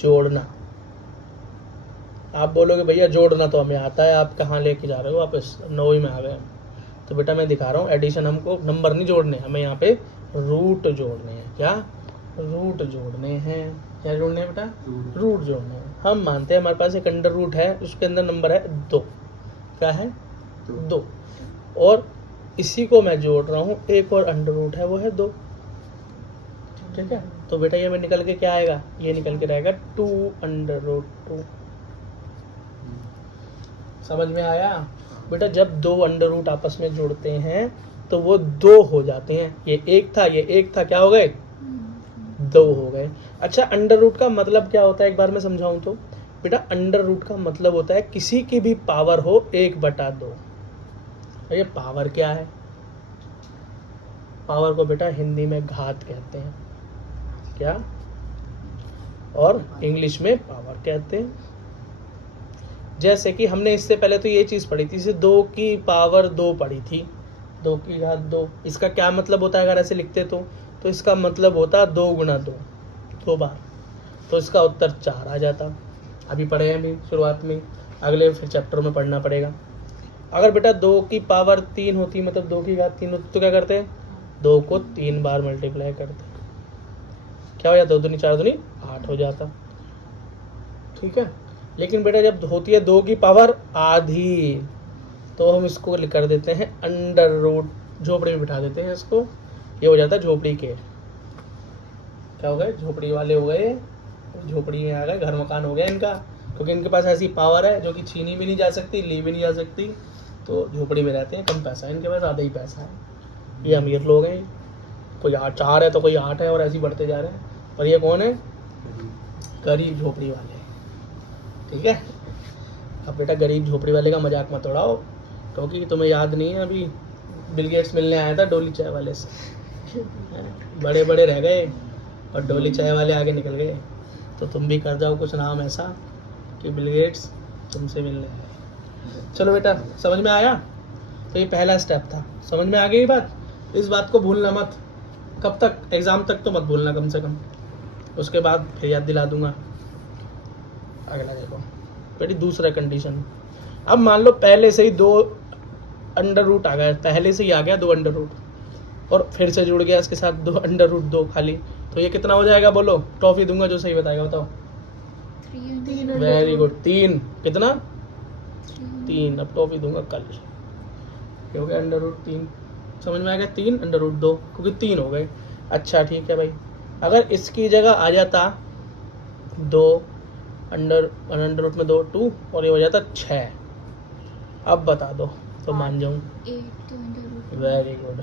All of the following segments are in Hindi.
जोड़ना। आप बोलोगे भैया जोड़ना तो हमें आता है, आप कहाँ लेके जा रहे हो वापस, 9वीं में आ गए। तो बेटा मैं दिखा रहा हूँ, एडिशन हमको नंबर नहीं जोड़ने, हमें यहाँ पे रूट जोड़ने हैं। क्या रूट जोड़ने हैं? क्या जोड़ने हैं बेटा? रूट जोड़ने हैं। हम मानते हैं हमारे पास एक अंडर रूट है, उसके अंदर नंबर है 2। क्या है? 2। और इसी को मैं जोड़ रहा हूँ, एक और अंडर रूट है वो है 2। ठीक है, तो बेटा ये में निकल के क्या आएगा? ये निकल के रहेगा 2 अंडर रूट 2। समझ में आया बेटा? जब 2 अंडर रूट आपस में जोड़ते हैं तो वो 2 हो जाते हैं। ये 1 था, ये 1 था, क्या हो गए? 2 हो गए। अच्छा, अंडर रूट का मतलब क्या होता है एक बार मैं समझाऊं तो? बेटा अंडर रूट का मतलब होता है किसी की भी पावर हो 1/2। ये पावर क्या है? पावर को बेटा हिंदी में घात कहते हैं। क्या? और इंग्लिश में पावर कहते हैं। जैसे कि हमने इससे पहले तो ये चीज़ पढ़ी थी, जैसे 2 की पावर 2 पढ़ी थी, 2 की घात 2। इसका क्या मतलब होता है अगर ऐसे लिखते तो इसका मतलब होता 2 गुणा 2, 2 बार। तो इसका उत्तर 4 आ जाता। अभी पढ़े हैं अभी शुरुआत में, अगले फिर चैप्टर में पढ़ना पड़ेगा। अगर बेटा 2 की पावर 3 होती, मतलब 2 की घात 3 होती, तो क्या करते हैं? 2 को 3 बार मल्टीप्लाई करते। क्या हो जाता? 2 दूनी 4 दूनी 8 हो जाता। ठीक है, लेकिन बेटा जब होती है 2 की पावर आधी, तो हम इसको कर देते हैं अंडर रूट, झोपड़ी में बिठा देते हैं इसको। ये हो जाता है झोपड़ी के। क्या हो गए? झोपड़ी वाले हो गए, झोपड़ी में आ गए, घर मकान हो गया इनका, क्योंकि इनके पास ऐसी पावर है जो कि छीनी भी नहीं जा सकती, ली भी नहीं जा सकती। तो झोपड़ी में रहते हैं, कम पैसा है इनके पास, आधा ही पैसा है। ये अमीर लोग हैं, कोई 4 है तो कोई 8 है, और ऐसे ही बढ़ते जा रहे हैं। और ये कौन है? गरीब झोपड़ी वाले। ठीक है, अब बेटा गरीब झोपड़ी वाले का मजाक मत उड़ाओ, क्योंकि तुम्हें याद नहीं है अभी बिल गेट्स मिलने आया था डोली चाय वाले से, बड़े बड़े रह गए और डोली चाय वाले आगे निकल गए। तो तुम भी कर जाओ कुछ नाम ऐसा कि बिल गेट्स तुमसे मिलने आए। चलो बेटा, समझ में आया? तो ये पहला स्टेप था, समझ में आ गई बात? इस बात को भूलना मत। कब तक? एग्जाम तक तो मत भूलना कम से कम, उसके बाद फिर याद दिला दूंगा। अगला देखो बेटी, दूसरा कंडीशन। अब मान लो पहले से ही 2 अंडर रूट आ गया, पहले से ही आ गया 2 अंडर रूट, और फिर से जुड़ गया इसके साथ 2 अंडर रूट 2 खाली। तो ये कितना हो जाएगा? बोलो, टॉफी दूंगा जो सही बताएगा, बताओ। 3 वेरी गुड, 3। कितना? 3। अब टॉफी दूंगा कल। ये हो गया अंडर रूट 3। समझ में आ गया? 3 अंडर रूट 2, क्योंकि 3 हो गए। अच्छा ठीक है भाई, अगर इसकी जगह आ जाता 2 अंडर रूट में 2 2, और ये हो जाता 6। अब बता दो तो मान जाऊं। 8 वेरी गुड,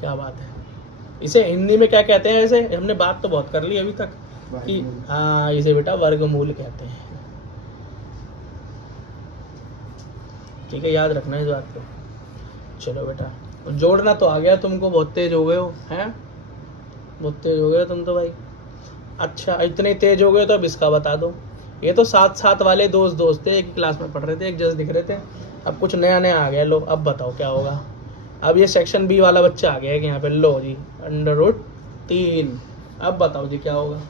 क्या बात है। इसे हिंदी में क्या कहते हैं? ऐसे हमने बात तो बहुत कर ली अभी तक कि हाँ, इसे बेटा वर्गमूल कहते हैं। ठीक है, याद रखना इस बात को। चलो बेटा, जोड़ना तो आ गया तुमको, बहुत तेज हो गए हो, हैं? बहुत तेज हो गए हो तुम तो भाई। अच्छा, इतने तेज हो गए तो अब इसका बता दो। ये तो साथ वाले दोस्त थे, एक ही क्लास में पढ़ रहे थे, एक जैसे दिख रहे थे। अब कुछ नया आ गया, लो अब बताओ क्या होगा। अब ये सेक्शन बी वाला बच्चा आ गया है कि यहाँ पे, लो जी अंडर रूट 3। अब बताओ जी क्या होगा।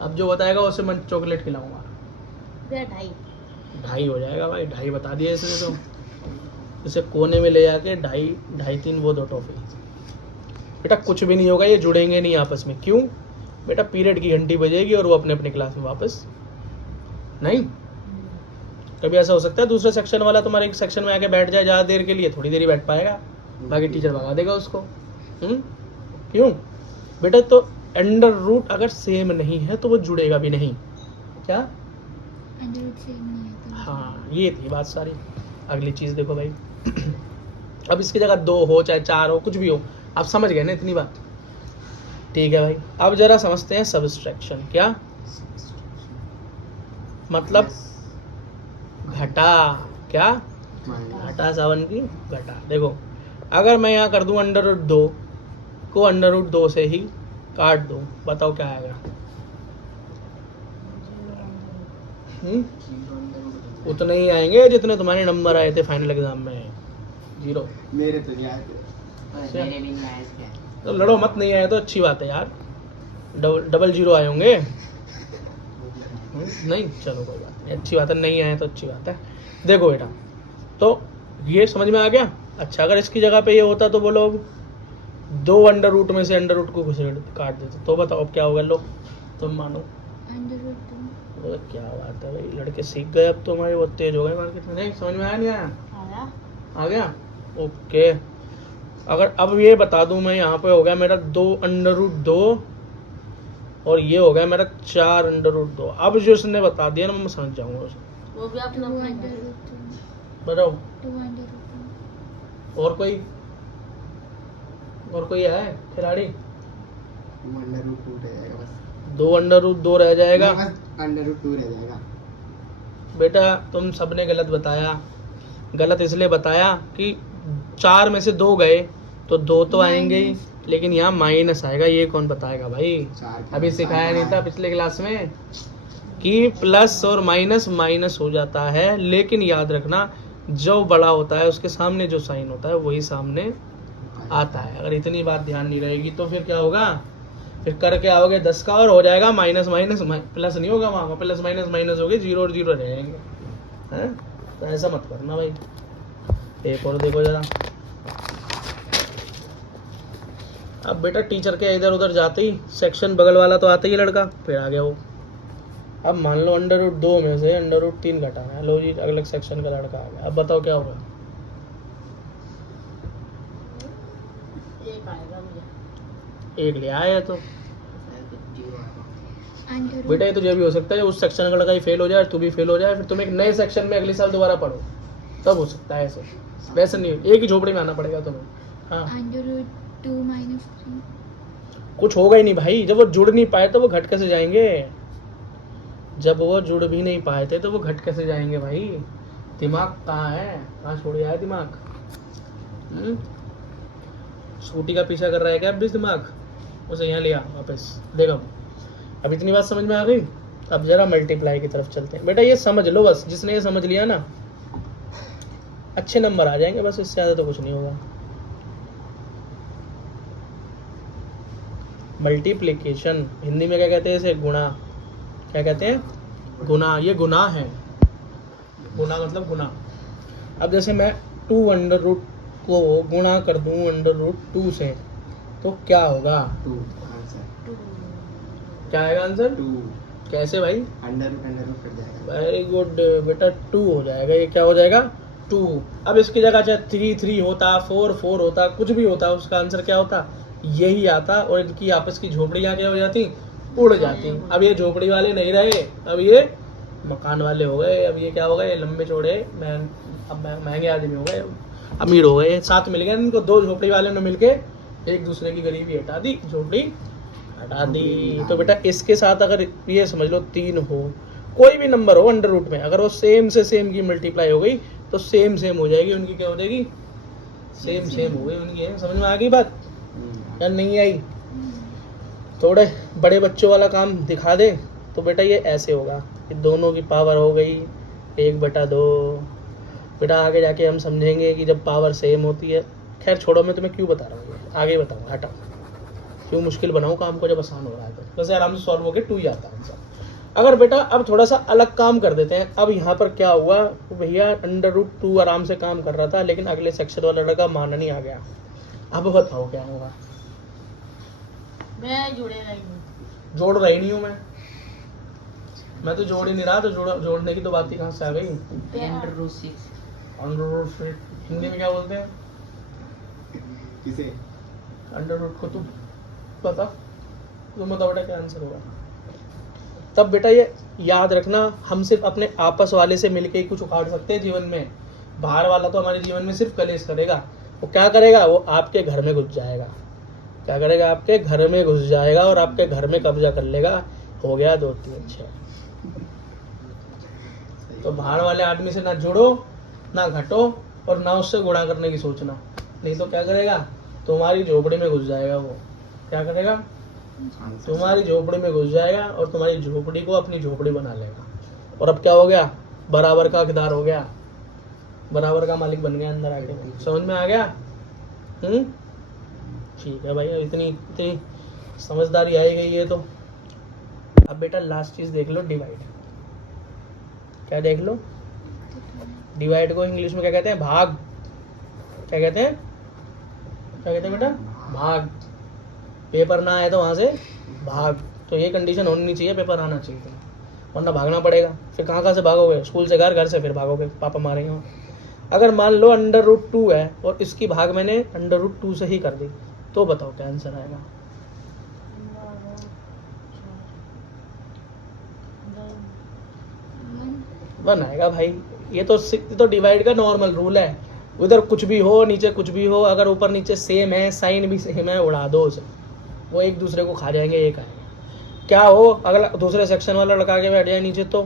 अब जो बताएगा उसे मैं चॉकलेट खिलाऊंगा। 2.5 हो जाएगा भाई, 2.5 बता दिया इसने तो। इसे कोने में ले जाके 2.5 3 वो 2 टॉफी। बेटा कुछ भी नहीं होगा, ये जुड़ेंगे नहीं आपस में। क्यों? बेटा पीरियड की घंटी बजेगी और वो अपने अपने क्लास में वापस नहीं। कभी ऐसा हो सकता है दूसरे सेक्शन वाला तुम्हारे एक सेक्शन में आके बैठ जाए ज़्यादा देर के लिए? थोड़ी देर ही बैठ पाएगा, बाकी टीचर भगा देगा उसको। क्यों? बेटा तो अंडर रूट अगर सेम नहीं है तो वो जुड़ेगा भी नहीं। क्या? अंडर रूट सेम नहीं है तो हाँ, ये थी बात सारी। अगली चीज़ देखो भाई, अब इसकी जगह 2 हो चाहे 4 हो, कुछ भी हो, आप समझ गए ना इतनी बात? ठीक है भाई, अब जरा समझते हैं सबट्रैक्शन। क्या मतलब? घटा। क्या? घटा 7 की घटा। देखो, अगर मैं यहाँ कर दूं अंडर रूट 2 को अंडर रूट 2 से ही काट दूं, बताओ क्या आएगा? उतने ही आएंगे जितने तुम्हारे नंबर आए थे फाइनल एग्जाम में। 0। मेरे तो नहीं आए थे। मेरे भी नहीं आया इसके। तो लड़ो मत, नहीं आए तो अच्छी बात है यार, डबल जीरो आए होंगे। नहीं चलो कोई बात नहीं, अच्छी बात है, नहीं आए तो अच्छी बात है। देखो बेटा, तो ये समझ में आ गया। अच्छा, अगर इसकी जगह पे ये होता तो बोलो दो अंडर रूट में से अंडर रूट को घुसेड़ काट देते, तो बताओ अब क्या होगा। लो तुम मानो। √2 बोले क्या बात है भाई, लड़के सीख गए अब तो, हमारे बहुत तेज हो गए मार्केट में। नहीं समझ में आया, नहीं आया? आया? आ गया, ओके। अगर अब ये बता दूं मैं, यहाँ पे हो गया मेरा 2√2 और ये हो गया मेरा 4√2। अब जो उसने बता दिया ना, मैं समझ जाऊंगा उसे। वो भी अपना अपना है। 2√2 बताओ 2√2 और कोई है खिलाड़ी? 2√2 रह जाएगा बस। 2√2 रह जाएगा। नहीं, बस √2 रह जाएगा। बेटा तुम सबने गलत बताया। गलत इसलिए बताया कि 4 में से 2 गए तो 2 तो आएंगे ही, लेकिन यहाँ माइनस आएगा। ये कौन बताएगा भाई? अभी सिखाया नहीं था पिछले क्लास में कि प्लस और माइनस माइनस हो जाता है, लेकिन याद रखना जो बड़ा होता है उसके सामने जो साइन होता है वही सामने आता है। अगर इतनी बात ध्यान नहीं रहेगी तो फिर क्या होगा, फिर करके आओगे 10 का और हो जाएगा माइनस माइनस प्लस नहीं होगा, वहाँ प्लस माइनस माइनस होगी, 0 और 0 रहेंगे। हैं? तो ऐसा मत करना भाई। एक और देखो जरा। अब बेटा टीचर के इधर उधर जाते ही सेक्शन बगल वाला तो आता ही लड़का, फिर आ गया वो। अब मान लो √2 में से √3 घटाना है, लो जी अगले सेक्शन का लड़का आ गया। अब बताओ क्या होगा? एक आएगा मुझे। एक ले आया है तो जीरो आएगा। √2 बेटा ये तो ये भी हो सकता है उस सेक्शन का लड़का ही फेल हो जाए, तू भी फेल हो जाए, फिर तुम एक नए सेक्शन में अगले साल दोबारा पढ़ो, तब हो सकता है ऐसे। वैसे नहीं, एक ही झोपड़ी में आना पड़ेगा तुम्हें। हाँ √2 -3 कुछ होगा ही नहीं भाई, जब वो जुड़ नहीं पाए तो वो घट कैसे जाएंगे? जब वो जुड़ भी नहीं पाए थे तो वो घट कैसे जाएंगे भाई? दिमाग कहाँ है, कहाँ छोड़ गया है दिमाग? स्कूटी का पीछा कर रहा है क्या अब भी दिमाग? उसे यहाँ लिया वापस। देखो अब इतनी बात समझ में आ गई। अब जरा मल्टीप्लाई की तरफ चलते हैं। बेटा ये समझ लो बस, जिसने ये समझ लिया ना अच्छे नंबर आ जाएंगे, बस इससे ज़्यादा तो कुछ नहीं होगा। मल्टीप्लिकेशन हिंदी में क्या कहते हैं इसे? गुणा। क्या कहते हैं? गुना। ये गुना है, गुना मतलब गुना। अब जैसे मैं 2 को गुणा कर दूं √2 से तो क्या होगा? 2 आंसर। क्या आएगा आंसर? 2 कैसे भाई? अंडर कट जाएगा। वेरी गुड बेटा, 2 हो जाएगा। ये क्या हो जाएगा? 2। अब इसकी जगह चाहे 3 होता, 4 होता, कुछ भी होता, उसका आंसर क्या होता? यही आता। और इनकी आपस की झोपड़ियाँ क्या हो जाती? उड़ जाती। अब ये झोपड़ी वाले नहीं रहे, अब ये मकान वाले हो गए। अब ये क्या हो गए? लंबे चौड़े अब महंगे आदमी हो गए, अमीर हो गए। साथ मिल गए इनको, 2 झोपड़ी वाले ने मिलके एक दूसरे की गरीबी हटा दी, झोपड़ी हटा दी। तो बेटा इसके साथ अगर ये समझ लो 3 हो, कोई भी नंबर हो √2 में, अगर वो सेम से सेम की मल्टीप्लाई हो गई तो सेम सेम हो जाएगी उनकी। क्या हो जाएगी? सेम सेम हो गई उनकी। है समझ में आ गई बात या नहीं आई? थोड़े बड़े बच्चों वाला काम दिखा दे तो बेटा ये ऐसे होगा कि दोनों की पावर हो गई 1/2। बेटा आगे जाके हम समझेंगे कि जब पावर सेम होती है। खैर छोड़ो, मैं तुम्हें क्यों बता रहा हूँ, आगे बताऊँगा, हटा। क्यों मुश्किल बनाऊँ काम को जब आसान हो रहा है तो? वैसे आराम से सॉल्व होकर 2 ही आता है आंसर। अगर बेटा अब थोड़ा सा अलग काम कर देते हैं। अब यहाँ पर क्या हुआ भैया, √2 आराम से काम कर रहा था, लेकिन अगले सेक्शन वाला लड़का मान नहीं आ गया। अब बताओ क्या होगा? मैं जुड़ेगा ही नहीं। जोड़ रही नहीं हूँ मैं तो जोड़ ही नहीं रहा, तो जोड़ने की तो बात ही कहाँ से आ गई? √6 हिंदी में क्या बोलते हैं? किसे? √, को तुम बता, तुम बताओ बेटा क्या आंसर होगा? तब बेटा ये याद रखना, हम सिर्फ अपने आपस वाले से मिलके ही कुछ उखाड़ सकते हैं जीवन में। बाहर वाला तो हमारे जीवन में सिर्फ कलेश करेगा। वो क्या करेगा? वो आपके घर में घुस जाएगा। क्या करेगा? आपके घर में घुस जाएगा और आपके घर में कब्जा कर लेगा। हो गया 2 3 6। तो बाहर वाले आदमी से ना जुड़ो, ना घटो, और ना उससे गुणा करने की सोचना, नहीं तो क्या करेगा? तुम्हारी झोपड़ी में घुस जाएगा वो। क्या करेगा? तुम्हारी झोपड़ी में घुस जाएगा और तुम्हारी झोपड़ी को अपनी झोपड़ी बना लेगा। और अब क्या हो गया? बराबर का हकदार हो गया, बराबर का मालिक बन गया अंदर आके। समझ में आ गया? ठीक है भाई, इतनी इतनी समझदारी आई गई है तो। अब बेटा लास्ट चीज देख लो, डिवाइड। क्या देख लो? डिवाइड को इंग्लिश में क्या कहते हैं? भाग। क्या कहते हैं? क्या कहते हैं बेटा? भाग। पेपर ना आए तो वहां से भाग। तो ये कंडीशन होनी चाहिए, पेपर आना चाहिए, वरना भागना पड़ेगा। फिर कहाँ से भागोगे? स्कूल से घर, घर से फिर भागोगे, पापा मारेंगे वहाँ। अगर मान लो √2 है और इसकी भाग मैंने √2 से ही कर दी, तो बताओ क्या आंसर आएगा? 1 आएगा भाई। ये तो डिवाइड का नॉर्मल रूल है। उधर कुछ भी हो, नीचे कुछ भी हो, अगर ऊपर नीचे सेम है, साइन भी सेम है, उड़ा दो उसे, वो एक दूसरे को खा जाएंगे, एक आएगा। क्या हो अगला दूसरे सेक्शन वाला लड़का के बैठ जाए नीचे, तो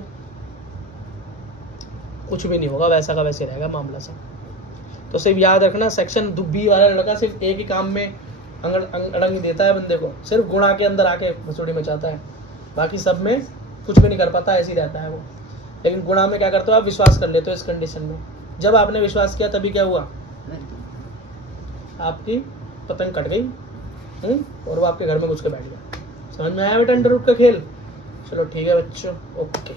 कुछ भी नहीं होगा, वैसा का वैसे रहेगा मामला सब। तो सिर्फ याद रखना, सेक्शन बी वाला लड़का सिर्फ एक ही काम में अड़ंगी देता है बंदे को, सिर्फ गुणा के अंदर आके भसुड़ी मचाता है, बाकी सब में कुछ भी नहीं कर पाता, ऐसे ही रहता है वो। लेकिन गुणा में क्या करते हो आप? विश्वास कर लेते हो इस कंडीशन में। जब आपने विश्वास किया तभी क्या हुआ? आपकी पतंग कट गई और वो आपके घर में घुस के बैठ गया। समझ में आया बेटा अंडर रूट का खेल? चलो ठीक है बच्चों, ओके।